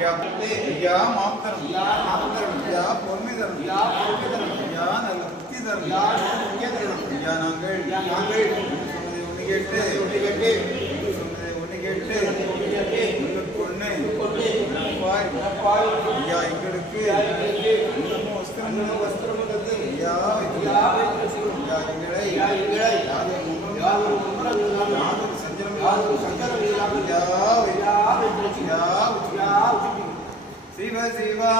Yeah యా మాప్తరం యా మాప్తరం యా పొర్మిదరం యా పొర్మిదరం యా నలక్తిదరం యా నలక్తిదరం యా నాంగల్ యా నాంగల్ ఒనిగెట్టే ఒనిగెట్టే ఒనిగెట్టే ఒనిగెట్టే కొన్నే కొన్నే నపాయ్ నపాయ్ యా ఇక్కడికి యా ఇక్కడికి వస్త్రం వస్త్రం యా యా యా ఇంగడై యా ఇంగడై యా ముందు యా ముందు యా సంజనం యా సంజనం యా சிவ சிவா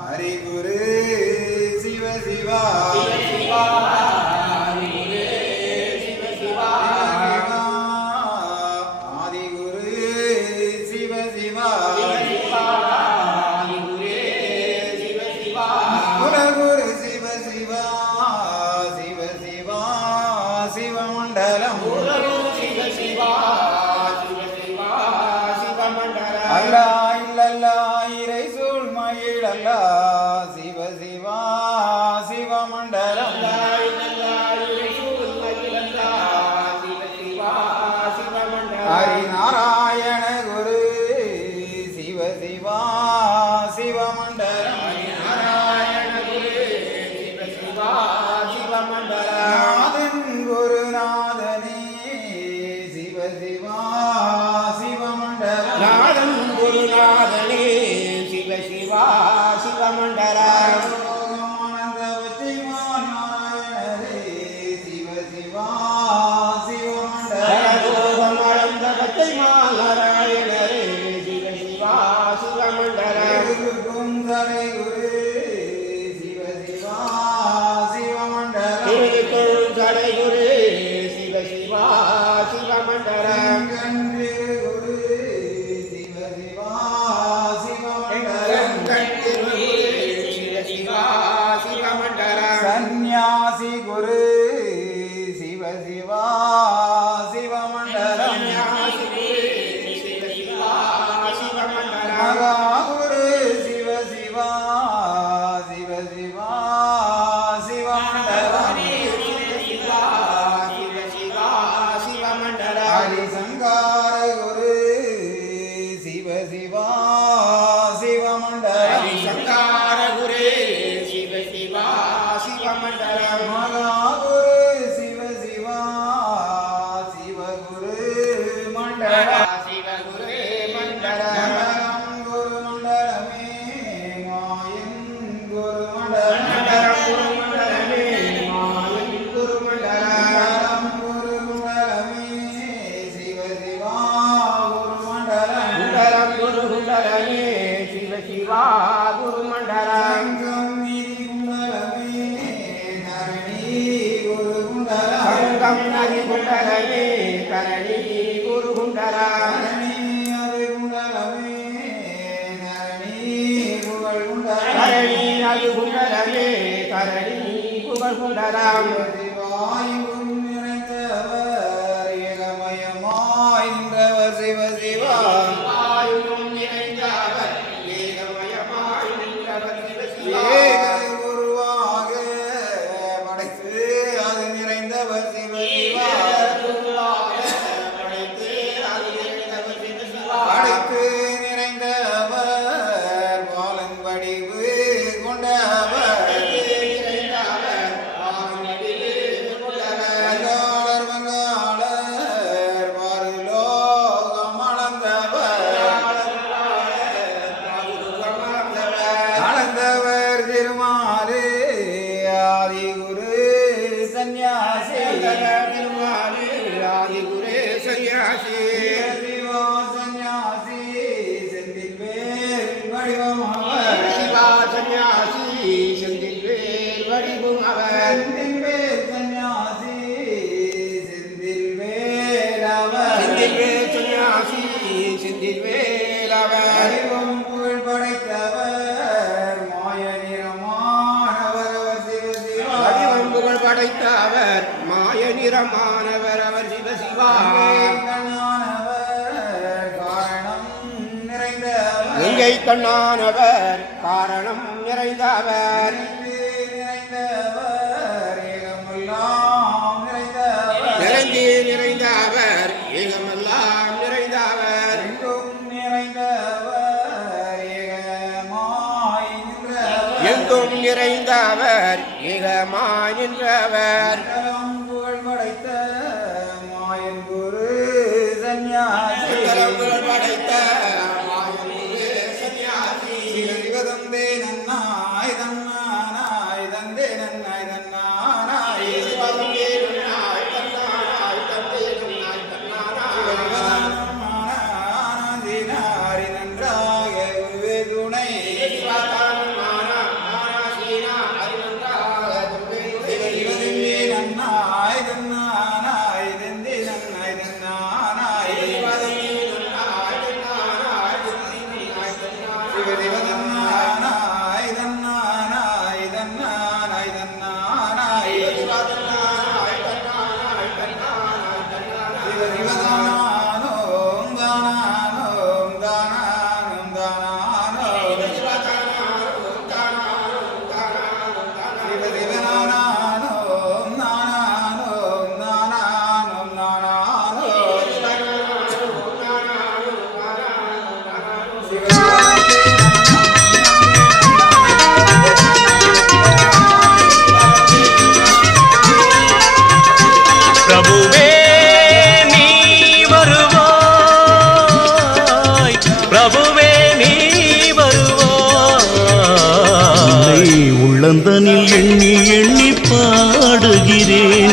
ஹரி குரு சிவ சிவா. குண்டலமே கரணி குரு குண்டலா கரணி அது குண்டலமே கரணி புகழ் குண்டலாம் நிறைந்தவர் ஏகமயமாய் சிவ சிவா. சிவா சந்நியாசி செந்தில் வேல் வடிவமாவர் செந்தில் வேல் சந்நியாசி செந்தில் வேல் அவர். அறிவும் புகழ் படைத்தவர் மாய நிறமானவர் அவர் சிவ சிவா. படைத்தவர் மாய நிறமானவர் அவர் சிவ சிவா. நிறைந்தவர் கண்ணானவர் காரணம் நிறைந்தவர். நிறைந்தவர் நிறைந்தவர் நிறைந்தவர் ஏகமெல்லாம் நிறைந்தவர். எங்கும் நிறைந்தவர் ஏகமாய் நின்றவர். and